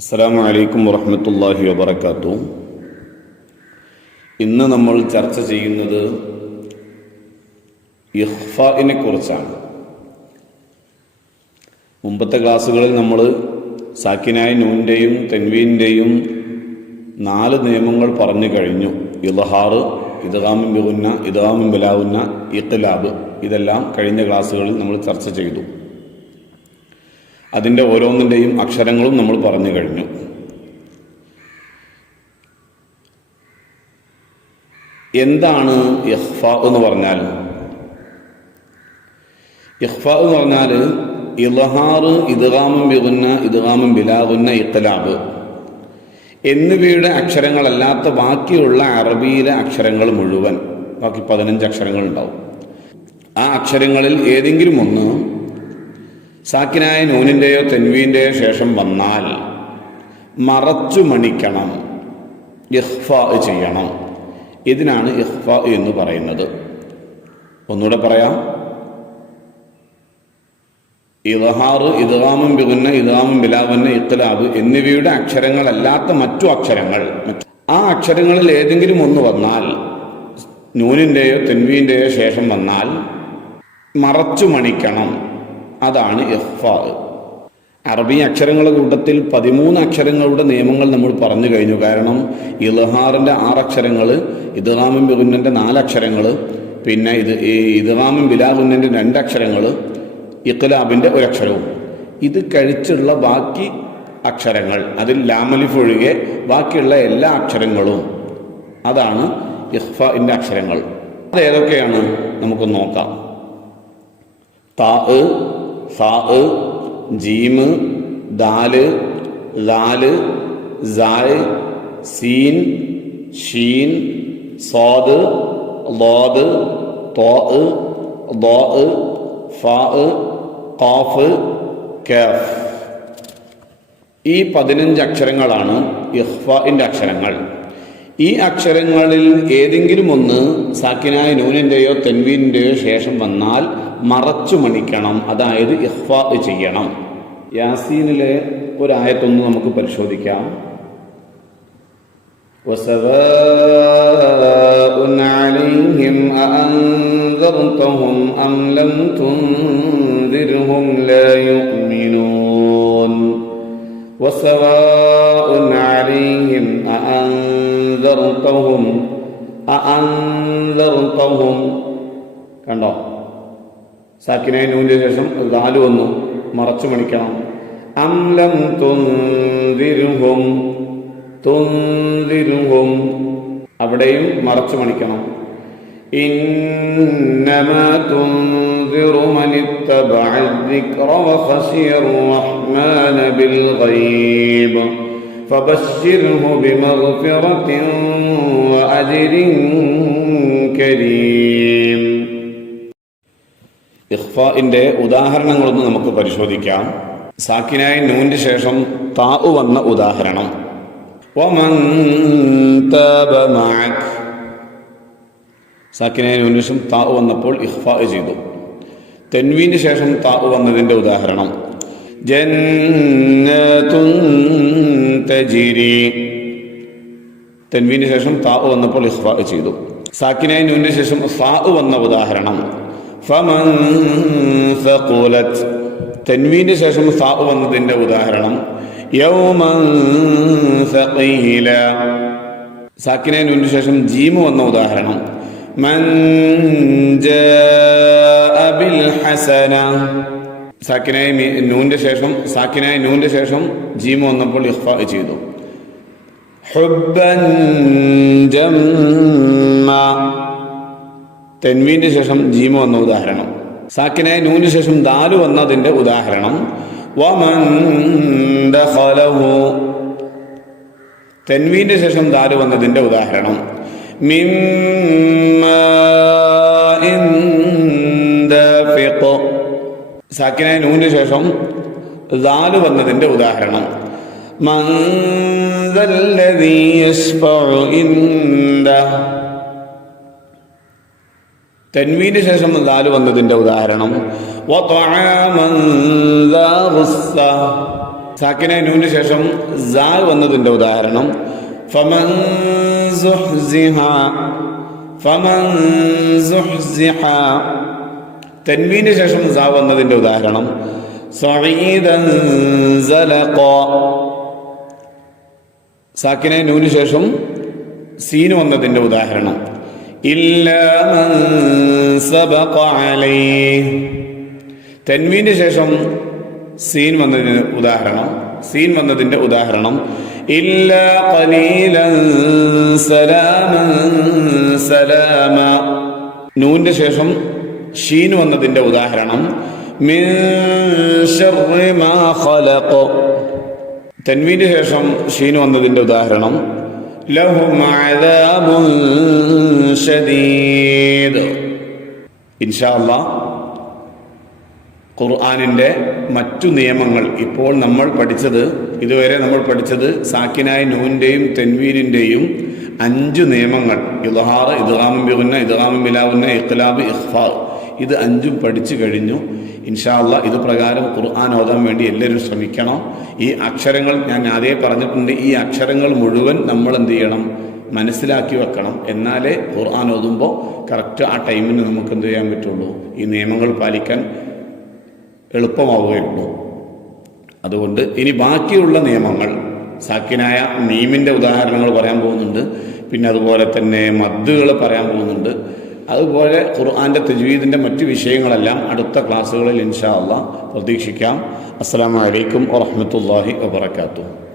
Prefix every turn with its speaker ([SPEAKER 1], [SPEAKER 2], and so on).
[SPEAKER 1] അസ്സാം വലൈക്കും വറഹമത്തല്ലാഹി വബർക്കാത്തു ഇന്ന് നമ്മൾ ചർച്ച ചെയ്യുന്നത് ഇഹ്ഫിനെ കുറിച്ചാണ്. മുമ്പത്തെ ക്ലാസ്സുകളിൽ നമ്മൾ സാക്കിനായ നൂന്റെയും തെൻവീന്റെയും നാല് നിയമങ്ങൾ പറഞ്ഞു കഴിഞ്ഞു. ഇലഹാറ് ഇതാമും ബിഗുന്ന ഇതാമും ബിലാവുന്ന ഇഖ്ലാബ് ഇതെല്ലാം കഴിഞ്ഞ ക്ലാസ്സുകളിൽ നമ്മൾ ചർച്ച ചെയ്തു. അതിന്റെ ഓരോന്നിന്റെയും അക്ഷരങ്ങളും നമ്മൾ പറഞ്ഞു കഴിഞ്ഞു. എന്താണ് ഇഹ്ഫ എന്ന് പറഞ്ഞാൽ? ഇഹ്ഫ എന്ന് പറഞ്ഞാൽ ഇലഹാറ് ഇദ്ഗാമം ബിഗുന്ന ഇദ്ഗാമം വിലാകുന്ന ഇഖ്ലാബ് എന്നിവയുടെ അക്ഷരങ്ങളല്ലാത്ത ബാക്കിയുള്ള അറബിയിലെ അക്ഷരങ്ങൾ മുഴുവൻ. ബാക്കി പതിനഞ്ച് അക്ഷരങ്ങൾ ഉണ്ടാവും. ആ അക്ഷരങ്ങളിൽ ഏതെങ്കിലും ഒന്ന് സാക്കിനായ നൂനിന്റെയോ തെൻവീന്റെയോ ശേഷം വന്നാൽ മറച്ചു മണിക്കണം ഇഹ്ഫ ചെയ്യണം. ഇതിനാണ് ഇഹ്ഫ എന്ന് പറയുന്നത്. ഒന്നുകൂടെ പറയാം. ഇതഹാറ് ഇതാമും ബിഗുന്ന ഇതാമും ബിലാവുന്ന ഇത്തലാബ് എന്നിവയുടെ അക്ഷരങ്ങളല്ലാത്ത മറ്റു അക്ഷരങ്ങൾ ആ അക്ഷരങ്ങളിൽ ഏതെങ്കിലും ഒന്ന് വന്നാൽ നൂനിന്റെയോ തെൻവീന്റെയോ ശേഷം വന്നാൽ മറച്ചു മണിക്കണം. അതാണ് ഇഹ്ഫാ അറബി അക്ഷരങ്ങളുടെ കൂട്ടത്തിൽ പതിമൂന്ന് അക്ഷരങ്ങളുടെ നിയമങ്ങൾ നമ്മൾ പറഞ്ഞു കഴിഞ്ഞു. കാരണം ഇൽഹാറിന്റെ ആറക്ഷരങ്ങൾ ഇദ്ഹാമും ബിഗുന്നന്റെ നാലക്ഷരങ്ങൾ പിന്നെ ഇത് ഈ ഇദ്റാമിൻ ബിലാഗുന്നന്റെ രണ്ടക്ഷരങ്ങൾ ഇഖ്ലാബിന്റെ ഒരക്ഷരവും ഇത് കഴിച്ചുള്ള ബാക്കി അക്ഷരങ്ങൾ അതിൽ ലാമലിഫ് ഒഴികെ ബാക്കിയുള്ള എല്ലാ അക്ഷരങ്ങളും. അതാണ് ഇഹ്ഫിന്റെ അക്ഷരങ്ങൾ. അത് ഏതൊക്കെയാണ്? നമുക്ക് നോക്കാം. താ സാ ജീമ് ദാൽ ലാൽ സായ് സീൻ ഷീൻ സ്വാദ് ലോദ് തോ ദോ ഫാ കാഫ് കാഫ്. ഈ പതിനഞ്ച് അക്ഷരങ്ങളാണ് ഇഹ്ഫിന്റെ അക്ഷരങ്ങൾ. ഈ അക്ഷരങ്ങളിൽ ഏതെങ്കിലും ഒന്ന് സാക്കിനായ നൂനിൻ്റെയോ തെൻവീൻ്റെയോ ശേഷം വന്നാൽ മറച്ചു മണിക്കണം അതായത് ഇഹ്ഫ ചെയ്യണം യാസീനിലെ ഒരായത്തൊന്ന് നമുക്ക് പരിശോധിക്കാം وسواء أأنذرتهم أأنذرتهم കണ്ടോ സാക്കിനായ നൂന്റെ ശേഷം ദാല് വന്നു മറച്ചു മണിക്കണം അംലം തുന്തിരുഹും തുന്തിരുഹും അവിടെയും മറച്ചു മണിക്കണം إنما تنذر من اتبع الذكر وخشي الرحمن بالغيب فبشره بمغفرة وأجر كريم ഇഖ്ഫാന്റെ ഉദാഹരണങ്ങളൊന്ന് നമുക്ക് പരിശോധിക്കാം സാക്കിനായ നൂന്റെ ശേഷം താഉ വന്ന ഉദാഹരണം ومن تاب معك സാക്കിനായ നൂന്റെ ശേഷം താഉ വന്നപ്പോൾ ഇഖ്ഫാ ചെയ്തു തെൻവീന് ശേഷം താഉ വന്നതിന്റെ ഉദാഹരണം ജന്നത്തുൻ തജിരി. തെൻവീന് ശേഷം താ വന്നപ്പോൾ ഇഹ്ഫ ചെയ്തു. സാക്കിനായി നൂന്റെ ശേഷം സാ വന്ന ഉദാഹരണം. തൻവീന് ശേഷം സാ വന്നതിന്റെ ഉദാഹരണം. യൗമൻ സഖീല. സാക്കിനെ നൂന് ശേഷം ജീമ് വന്ന ഉദാഹരണം. മൻ ജാ ബിൽ ഹസന. സാക്കിനായ നൂന്റെ ശേഷം സാക്കിനായ നൂന്റെ ശേഷം ജീമ വന്നപ്പോൾ ഇഹ്ഫ ചെയ്തു. തെൻവീന്റെ ശേഷം ജീമ വന്ന ഉദാഹരണം. സാക്കിനായ നൂന് ശേഷം ദാലു വന്നതിന്റെ ഉദാഹരണം. തെൻവീന്റെ ശേഷം ദാലു വന്നതിന്റെ ഉദാഹരണം. മിമ്മാഇൻ സാക്കിനായ നൂന് ശേഷം ദാൽ വന്നതിന്റെ ഉദാഹരണം തൻവീന് ശേഷം ദാൽ വന്നതിന്റെ ഉദാഹരണം. സാക്കിനെ നൂന് ശേഷം ദാൽ വന്നതിന്റെ ഉദാഹരണം ഫമൻ ഫമൻ തൻവീന് ശേഷം സാ വന്നതിന്റെ ഉദാഹരണം. സാക്കിനെ നൂന് ശേഷം സീന് വന്നതിന്റെ ഉദാഹരണം. തെൻവീന് ശേഷം സീൻ വന്നതിന് ഉദാഹരണം. സീൻ വന്നതിന്റെ ഉദാഹരണം. ഇല്ല സലാമ. നൂന്റെ ശേഷം ഷീൻ വന്നതിന്റെ ഉദാഹരണം. തൻവീന് ശേഷം ഷീൻ വന്നതിന്റെ ഉദാഹരണം. ഇൻഷാല്ല ഖുർആാനിന്റെ മറ്റു നിയമങ്ങൾ ഇപ്പോൾ നമ്മൾ പഠിച്ചത് ഇതുവരെ നമ്മൾ പഠിച്ചത് സാക്കിനായ നൂവിന്റെയും തെൻവീനിന്റെയും അഞ്ച് നിയമങ്ങൾ. ഇദ്ഹാർ ഇദ്ഹാമം ബിഗുന്ന ഇദ്ഹാമം ബിലാവുന്ന ഇഖ്ലാബ് ഇഖ്ഫാർ. ഇത് അഞ്ചും പഠിച്ചു കഴിഞ്ഞു. ഇൻഷാല്ല ഇത് പ്രകാരം ഖുർആൻ ഓതാൻ വേണ്ടി എല്ലാവരും ശ്രമിക്കണം. ഈ അക്ഷരങ്ങൾ ഞാൻ ആദ്യം പറഞ്ഞിട്ടുണ്ട്. ഈ അക്ഷരങ്ങൾ മുഴുവൻ നമ്മൾ എന്ത് ചെയ്യണം? മനസ്സിലാക്കി വെക്കണം. എന്നാലേ ഖുർആൻ ഓതുമ്പോൾ കറക്റ്റ് ആ ടൈമിന് നമുക്ക് എന്ത് ചെയ്യാൻ പറ്റുള്ളൂ? ഈ നിയമങ്ങൾ പാലിക്കാൻ എളുപ്പമാവുകയുള്ളൂ. അതുകൊണ്ട് ഇനി ബാക്കിയുള്ള നിയമങ്ങൾ സാക്കിനായ മീമിന്റെ ഉദാഹരണങ്ങൾ പറയാൻ പോകുന്നുണ്ട്. പിന്നെ അതുപോലെ തന്നെ മദ്ദുകൾ പറയാൻ പോകുന്നുണ്ട്. അതുപോലെ ഖുർആാന്റെ തജ്വീദിന്റെ മറ്റു വിഷയങ്ങളെല്ലാം അടുത്ത ക്ലാസ്സുകളിൽ ഇൻഷാ അള്ളാഹ് പ്രതീക്ഷിക്കാം. അസ്സാം വലൈക്കും വാഹമത്തല്ലാഹി വാബർക്കാത്തു